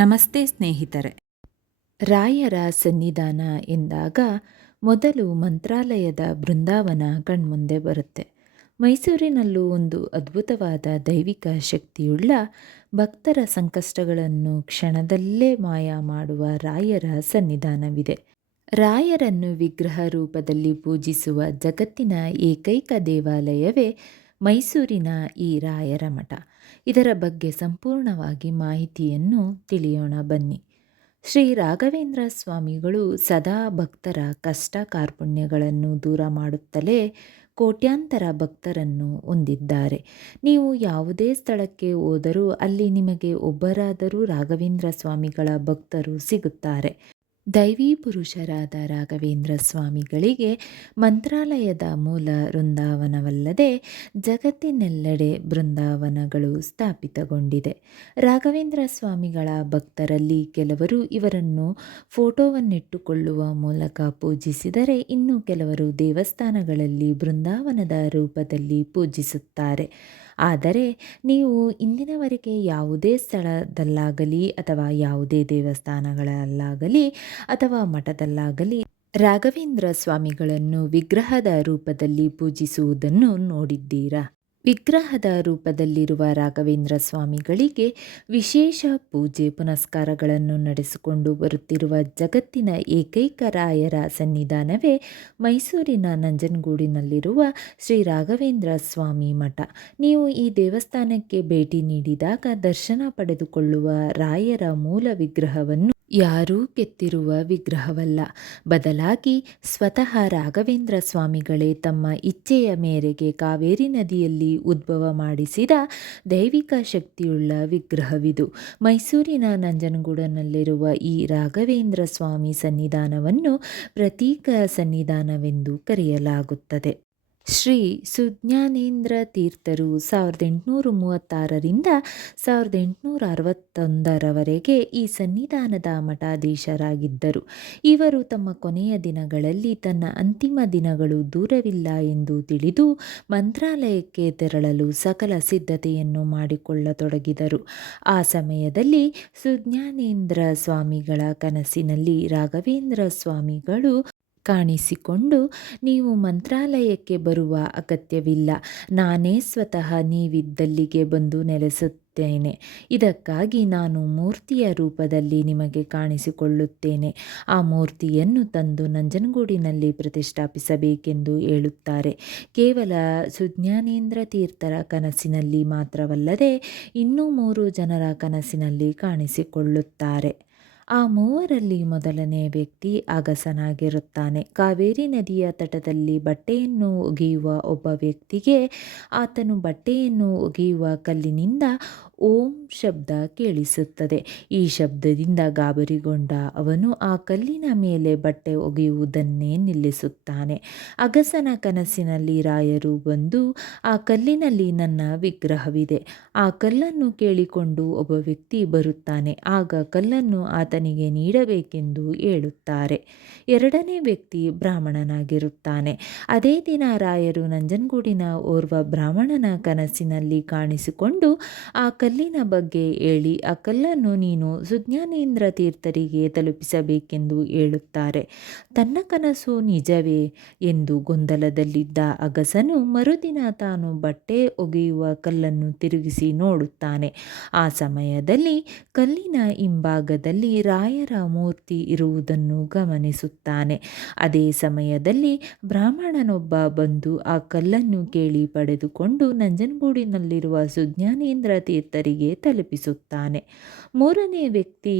ನಮಸ್ತೆ ಸ್ನೇಹಿತರೆ. ರಾಯರ ಸನ್ನಿಧಾನ ಎಂದಾಗ ಮೊದಲು ಮಂತ್ರಾಲಯದ ಬೃಂದಾವನ ಕಣ್ಮುಂದೆ ಬರುತ್ತೆ. ಮೈಸೂರಿನಲ್ಲೂ ಒಂದು ಅದ್ಭುತವಾದ ದೈವಿಕ ಶಕ್ತಿಯುಳ್ಳ ಭಕ್ತರ ಸಂಕಷ್ಟಗಳನ್ನು ಕ್ಷಣದಲ್ಲೇ ಮಾಯ ಮಾಡುವ ರಾಯರ ಸನ್ನಿಧಾನವಿದೆ. ರಾಯರನ್ನು ವಿಗ್ರಹ ರೂಪದಲ್ಲಿ ಪೂಜಿಸುವ ಜಗತ್ತಿನ ಏಕೈಕ ದೇವಾಲಯವೇ ಮೈಸೂರಿನ ಈ ರಾಯರ ಮಠ. ಇದರ ಬಗ್ಗೆ ಸಂಪೂರ್ಣವಾಗಿ ಮಾಹಿತಿಯನ್ನು ತಿಳಿಯೋಣ ಬನ್ನಿ. ಶ್ರೀ ರಾಘವೇಂದ್ರ ಸ್ವಾಮಿಗಳು ಸದಾ ಭಕ್ತರ ಕಷ್ಟ ಕಾರ್ಪಣ್ಯಗಳನ್ನು ದೂರ ಮಾಡುತ್ತಲೇ ಕೋಟ್ಯಾಂತರ ಭಕ್ತರನ್ನು ಹೊಂದಿದ್ದಾರೆ. ನೀವು ಯಾವುದೇ ಸ್ಥಳಕ್ಕೆ ಹೋದರೂ ಅಲ್ಲಿ ನಿಮಗೆ ಒಬ್ಬರಾದರೂ ರಾಘವೇಂದ್ರ ಸ್ವಾಮಿಗಳ ಭಕ್ತರು ಸಿಗುತ್ತಾರೆ. ದೈವೀ ಪುರುಷರಾದ ರಾಘವೇಂದ್ರ ಸ್ವಾಮಿಗಳಿಗೆ ಮಂತ್ರಾಲಯದ ಮೂಲ ವೃಂದಾವನವಲ್ಲದೆ ಜಗತ್ತಿನೆಲ್ಲೆಡೆ ಬೃಂದಾವನಗಳು ಸ್ಥಾಪಿತಗೊಂಡಿದೆ. ರಾಘವೇಂದ್ರ ಸ್ವಾಮಿಗಳ ಭಕ್ತರಲ್ಲಿ ಕೆಲವರು ಇವರನ್ನು ಫೋಟೋವನ್ನಿಟ್ಟುಕೊಳ್ಳುವ ಮೂಲಕ ಪೂಜಿಸಿದರೆ, ಇನ್ನು ಕೆಲವರು ದೇವಸ್ಥಾನಗಳಲ್ಲಿ ಬೃಂದಾವನದ ರೂಪದಲ್ಲಿ ಪೂಜಿಸುತ್ತಾರೆ. ಆದರೆ ನೀವು ಇಂದಿನವರೆಗೆ ಯಾವುದೇ ಸ್ಥಳದಲ್ಲಾಗಲಿ ಅಥವಾ ಯಾವುದೇ ದೇವಸ್ಥಾನಗಳಲ್ಲಾಗಲಿ ಅಥವಾ ಮಠದಲ್ಲಾಗಲಿ ರಾಘವೇಂದ್ರ ಸ್ವಾಮಿಗಳನ್ನು ವಿಗ್ರಹದ ರೂಪದಲ್ಲಿ ಪೂಜಿಸುವುದನ್ನು ನೋಡಿದ್ದೀರಾ? ವಿಗ್ರಹದ ರೂಪದಲ್ಲಿರುವ ರಾಘವೇಂದ್ರ ಸ್ವಾಮಿಗಳಿಗೆ ವಿಶೇಷ ಪೂಜೆ ಪುನಸ್ಕಾರಗಳನ್ನು ನಡೆಸಿಕೊಂಡು ಬರುತ್ತಿರುವ ಜಗತ್ತಿನ ಏಕೈಕ ರಾಯರ ಸನ್ನಿಧಾನವೇ ಮೈಸೂರಿನ ನಂಜನಗೂಡಿನಲ್ಲಿರುವ ಶ್ರೀ ರಾಘವೇಂದ್ರ ಸ್ವಾಮಿ ಮಠ. ನೀವು ಈ ದೇವಸ್ಥಾನಕ್ಕೆ ಭೇಟಿ ನೀಡಿದಾಗ ದರ್ಶನ ಪಡೆದುಕೊಳ್ಳುವ ರಾಯರ ಮೂಲ ವಿಗ್ರಹವನ್ನು ಯಾರೂ ಕೆತ್ತಿರುವ ವಿಗ್ರಹವಲ್ಲ, ಬದಲಾಗಿ ಸ್ವತಃ ರಾಘವೇಂದ್ರ ಸ್ವಾಮಿಗಳೇ ತಮ್ಮ ಇಚ್ಛೆಯ ಮೇರೆಗೆ ಕಾವೇರಿ ನದಿಯಲ್ಲಿ ಉದ್ಭವ ಮಾಡಿಸಿದ ದೈವಿಕ ಶಕ್ತಿಯುಳ್ಳ ವಿಗ್ರಹವಿದು. ಮೈಸೂರಿನ ನಂಜನಗೂಡಿನಲ್ಲಿರುವ ಈ ರಾಘವೇಂದ್ರ ಸ್ವಾಮಿ ಸನ್ನಿಧಾನವನ್ನು ಪ್ರತೀಕ ಸನ್ನಿಧಾನವೆಂದು ಕರೆಯಲಾಗುತ್ತದೆ. ಶ್ರೀ ಸುಜ್ಞಾನೇಂದ್ರ ತೀರ್ಥರು 1836ರಿಂದ 1861ರವರೆಗೆ ಈ ಸನ್ನಿಧಾನದ ಮಠಾಧೀಶರಾಗಿದ್ದರು. ಇವರು ತಮ್ಮ ಕೊನೆಯ ದಿನಗಳಲ್ಲಿ ತನ್ನ ಅಂತಿಮ ದಿನಗಳು ದೂರವಿಲ್ಲ ಎಂದು ತಿಳಿದು ಮಂತ್ರಾಲಯಕ್ಕೆ ತೆರಳಲು ಸಕಲ ಸಿದ್ಧತೆಯನ್ನು ಮಾಡಿಕೊಳ್ಳತೊಡಗಿದರು. ಆ ಸಮಯದಲ್ಲಿ ಸುಜ್ಞಾನೇಂದ್ರ ಸ್ವಾಮಿಗಳ ಕನಸಿನಲ್ಲಿ ರಾಘವೇಂದ್ರ ಸ್ವಾಮಿಗಳು ಕಾಣಿಸಿಕೊಂಡು, ನೀವು ಮಂತ್ರಾಲಯಕ್ಕೆ ಬರುವ ಅಗತ್ಯವಿಲ್ಲ, ನಾನೇ ಸ್ವತಃ ನೀವಿದ್ದಲ್ಲಿಗೆ ಬಂದು ನೆಲೆಸುತ್ತೇನೆ. ಇದಕ್ಕಾಗಿ ನಾನು ಮೂರ್ತಿಯ ರೂಪದಲ್ಲಿ ನಿಮಗೆ ಕಾಣಿಸಿಕೊಳ್ಳುತ್ತೇನೆ. ಆ ಮೂರ್ತಿಯನ್ನು ತಂದು ನಂಜನಗೂಡಿನಲ್ಲಿ ಪ್ರತಿಷ್ಠಾಪಿಸಬೇಕೆಂದು ಹೇಳುತ್ತಾರೆ. ಕೇವಲ ಸುಜ್ಞಾನೇಂದ್ರ ತೀರ್ಥರ ಕನಸಿನಲ್ಲಿ ಮಾತ್ರವಲ್ಲದೆ ಇನ್ನೂ 3 ಜನರ ಕನಸಿನಲ್ಲಿ ಕಾಣಿಸಿಕೊಳ್ಳುತ್ತಾರೆ. ಆ ಮೂವರಲ್ಲಿ ಮೊದಲನೇ ವ್ಯಕ್ತಿ ಅಗಸನಾಗಿರುತ್ತಾನೆ. ಕಾವೇರಿ ನದಿಯ ತಟದಲ್ಲಿ ಬಟ್ಟೆಯನ್ನು ಒಗೆಯುವ ಒಬ್ಬ ವ್ಯಕ್ತಿಗೆ ಆತನು ಬಟ್ಟೆಯನ್ನು ಒಗೆಯುವ ಕಲ್ಲಿನಿಂದ ಓಂ ಶಬ್ದ ಕೇಳಿಸುತ್ತದೆ. ಈ ಶಬ್ದದಿಂದ ಗಾಬರಿಗೊಂಡ ಅವನು ಆ ಕಲ್ಲಿನ ಮೇಲೆ ಬಟ್ಟೆ ಒಗೆಯುವುದನ್ನೇ ನಿಲ್ಲಿಸುತ್ತಾನೆ. ಅಗಸನ ಕನಸಿನಲ್ಲಿ ರಾಯರು ಬಂದು, ಆ ಕಲ್ಲಿನಲ್ಲಿ ನನ್ನ ವಿಗ್ರಹವಿದೆ, ಆ ಕಲ್ಲನ್ನು ಕೇಳಿಕೊಂಡು ಒಬ್ಬ ವ್ಯಕ್ತಿ ಬರುತ್ತಾನೆ, ಆಗ ಕಲ್ಲನ್ನು ಆತನಿಗೆ ನೀಡಬೇಕೆಂದು ಹೇಳುತ್ತಾರೆ. ಎರಡನೇ ವ್ಯಕ್ತಿ ಬ್ರಾಹ್ಮಣನಾಗಿರುತ್ತಾನೆ. ಅದೇ ದಿನ ರಾಯರು ನಂಜನಗೂಡಿನ ಓರ್ವ ಬ್ರಾಹ್ಮಣನ ಕನಸಿನಲ್ಲಿ ಕಾಣಿಸಿಕೊಂಡು ಆ ಕಲ್ಲಿನ ಬಗ್ಗೆ ಹೇಳಿ, ಆ ಕಲ್ಲನ್ನು ನೀನು ಸುಜ್ಞಾನೇಂದ್ರ ತೀರ್ಥರಿಗೆ ತಲುಪಿಸಬೇಕೆಂದು ಹೇಳುತ್ತಾರೆ. ತನ್ನ ಕನಸು ನಿಜವೇ ಎಂದು ಗೊಂದಲದಲ್ಲಿದ್ದ ಅಗಸನು ಮರುದಿನ ತಾನು ಬಟ್ಟೆ ಒಗೆಯುವ ಕಲ್ಲನ್ನು ತಿರುಗಿಸಿ ನೋಡುತ್ತಾನೆ. ಆ ಸಮಯದಲ್ಲಿ ಕಲ್ಲಿನ ಹಿಂಭಾಗದಲ್ಲಿ ರಾಯರ ಮೂರ್ತಿ ಇರುವುದನ್ನು ಗಮನಿಸುತ್ತಾನೆ. ಅದೇ ಸಮಯದಲ್ಲಿ ಬ್ರಾಹ್ಮಣನೊಬ್ಬ ಬಂದು ಆ ಕಲ್ಲನ್ನು ಕೇಳಿ ಪಡೆದುಕೊಂಡು ನಂಜನಗೂಡಿನಲ್ಲಿರುವ ಸುಜ್ಞಾನೇಂದ್ರ ತೀರ್ಥರಿಗೆ ತಲುಪಿಸುತ್ತಾನೆ. ಮೂರನೇ ವ್ಯಕ್ತಿ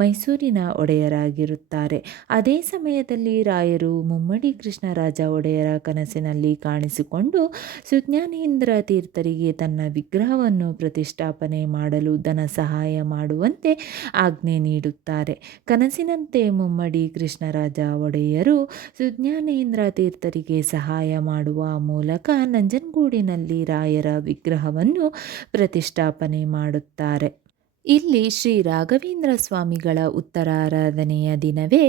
ಮೈಸೂರಿನ ಒಡೆಯರಾಗಿರುತ್ತಾರೆ. ಅದೇ ಸಮಯದಲ್ಲಿ ರಾಯರು ಮುಮ್ಮಡಿ ಕೃಷ್ಣರಾಜ ಒಡೆಯರ ಕನಸಿನಲ್ಲಿ ಕಾಣಿಸಿಕೊಂಡು ಸುಜ್ಞಾನೇಂದ್ರ ತೀರ್ಥರಿಗೆ ತನ್ನ ವಿಗ್ರಹವನ್ನು ಪ್ರತಿಷ್ಠಾಪನೆ ಮಾಡಲು ಧನ ಸಹಾಯ ಮಾಡುವಂತೆ ಆಜ್ಞೆ ನೀಡುತ್ತಾರೆ. ಕನಸಿನಂತೆ ಮುಮ್ಮಡಿ ಕೃಷ್ಣರಾಜ ಒಡೆಯರು ಸುಜ್ಞಾನೇಂದ್ರ ತೀರ್ಥರಿಗೆ ಸಹಾಯ ಮಾಡುವ ಮೂಲಕ ನಂಜನಗೂಡಿನಲ್ಲಿ ರಾಯರ ವಿಗ್ರಹವನ್ನು ಪ್ರತಿಷ್ಠಾಪನೆ ಮಾಡುತ್ತಾರೆ. ಇಲ್ಲಿ ಶ್ರೀ ರಾಘವೇಂದ್ರ ಸ್ವಾಮಿಗಳ ಉತ್ತರಾರಾಧನೆಯ ದಿನವೇ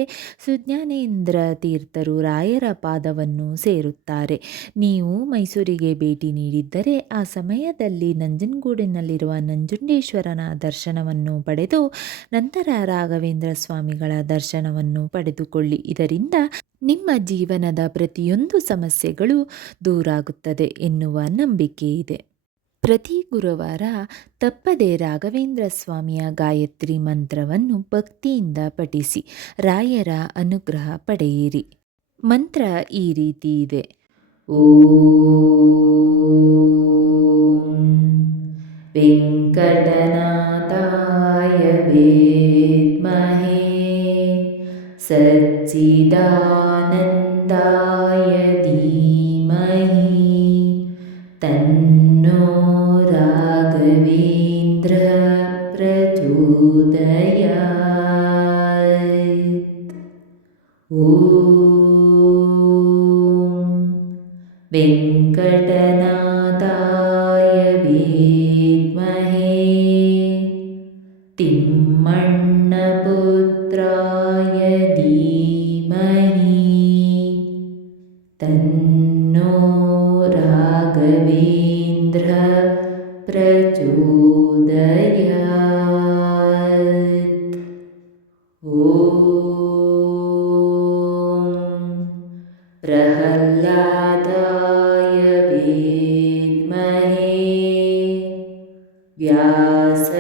ಸುಜ್ಞಾನೇಂದ್ರ ತೀರ್ಥರು ರಾಯರ ಪಾದವನ್ನು ಸೇರುತ್ತಾರೆ. ನೀವು ಮೈಸೂರಿಗೆ ಭೇಟಿ ನೀಡಿದ್ದರೆ ಆ ಸಮಯದಲ್ಲಿ ನಂಜನಗೂಡಿನಲ್ಲಿರುವ ನಂಜುಂಡೇಶ್ವರನ ದರ್ಶನವನ್ನು ಪಡೆದು ನಂತರ ರಾಘವೇಂದ್ರ ಸ್ವಾಮಿಗಳ ದರ್ಶನವನ್ನು ಪಡೆದುಕೊಳ್ಳಿ. ಇದರಿಂದ ನಿಮ್ಮ ಜೀವನದ ಪ್ರತಿಯೊಂದು ಸಮಸ್ಯೆಗಳು ದೂರಾಗುತ್ತದೆ ಎನ್ನುವ ನಂಬಿಕೆ ಇದೆ. ಪ್ರತಿ ಗುರುವಾರ ತಪ್ಪದೆ ರಾಘವೇಂದ್ರ ಸ್ವಾಮಿಯ ಗಾಯತ್ರಿ ಮಂತ್ರವನ್ನು ಭಕ್ತಿಯಿಂದ ಪಠಿಸಿ ರಾಯರ ಅನುಗ್ರಹ ಪಡೆಯಿರಿ. ಮಂತ್ರ ಈ ರೀತಿ ಇದೆ: ಓಂ ವೆಂಕಟನಾಥಾಯ ವಿದ್ಮಹೇ ಸಚ್ಚಿದಾನಂದಾಯ ಧೀಮಹಿ ತನ್ನೋ ರಾಘವೇಂದ್ರ ಪ್ರಚೋದಯಾತ್. ಓಂ ವೆಂಕಟನಾಥಾಯ ವಿದ್ಮಹೇ ತಿಮ್ಮಣ್ಣಪುತ್ರಾಯ ಧೀಮಹಿ ತನ್ನೋ ರಾಘವೇಂದ್ರ ಪ್ರಚೋದಯಾತ್. ಓಂ ಪ್ರಹ್ಲಾದಾಯ ವಿದ್ಮಹೇ ವ್ಯಾಸರಾಜಾಯ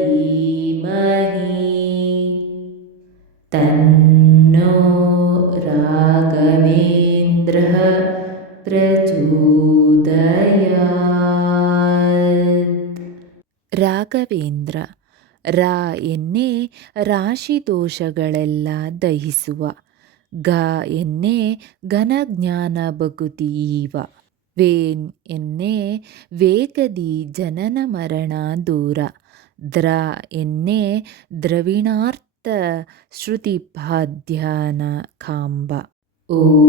ಧೀಮಹಿ ತನ್ನೋ ರಾಘವೇಂದ್ರ ಪ್ರಚೋದಯಾತ್. ರಾಘವೇಂದ್ರ ರಾ ಎನ್ನೆ ರಾಶಿ ದೋಷಗಳೆಲ್ಲ ದಹಿಸುವ, ಗ ಎನ್ನೆ ಘನಜ್ಞಾನ ಭಕುತಿಯೀವ, ವೇನ್ ಎನ್ನೆ ವೇಗದಿ ಜನನ ಮರಣ ದೂರ, ದ್ರ ಎನ್ನೆ ದ್ರವಿಣಾರ್ಥ ಶ್ರುತಿಪಾಧ್ಯಾನ ಕಾಂಬ. ಓಂ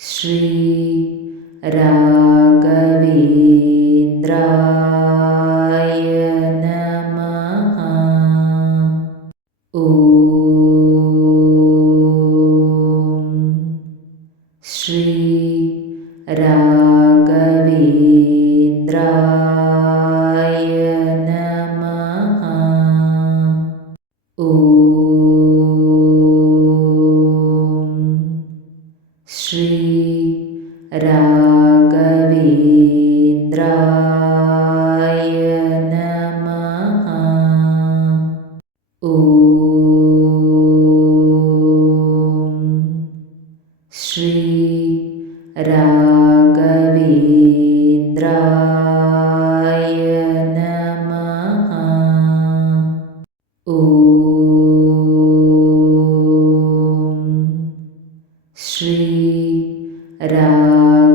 ಶ್ರೀ ರಾಘವೇಂದ್ರಾಯ ನಮಃ. ಓಂ ಶ್ರೀ ರಾಘವೇಂದ್ರಾಯ ನಮಃ. ಓಂ ಶ್ರೀ ರಾಘವೇಂದ್ರಾಯ ನಮಃ. ಓಂ ಶ್ರೀ ರಾಘವೇಂದ್ರಾಯ ನಮಃ. ಓಂ ಶ್ರೀ ರಾಘವೇಂದ್ರಾಯ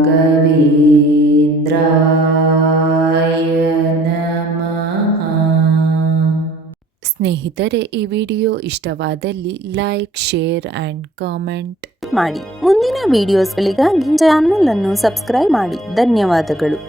ನಮಃ. ಸ್ನೇಹಿತರೆ, ಈ ವಿಡಿಯೋ ಇಷ್ಟವಾದಲ್ಲಿ ಲೈಕ್, ಶೇರ್ ಆ್ಯಂಡ್ ಕಾಮೆಂಟ್ ಮಾಡಿ. ಮುಂದಿನ ವಿಡಿಯೋಸ್ಗಳಿಗಾಗಿ ಚಾನಲ್ ಅನ್ನು ಸಬ್ಸ್ಕ್ರೈಬ್ ಮಾಡಿ. ಧನ್ಯವಾದಗಳು.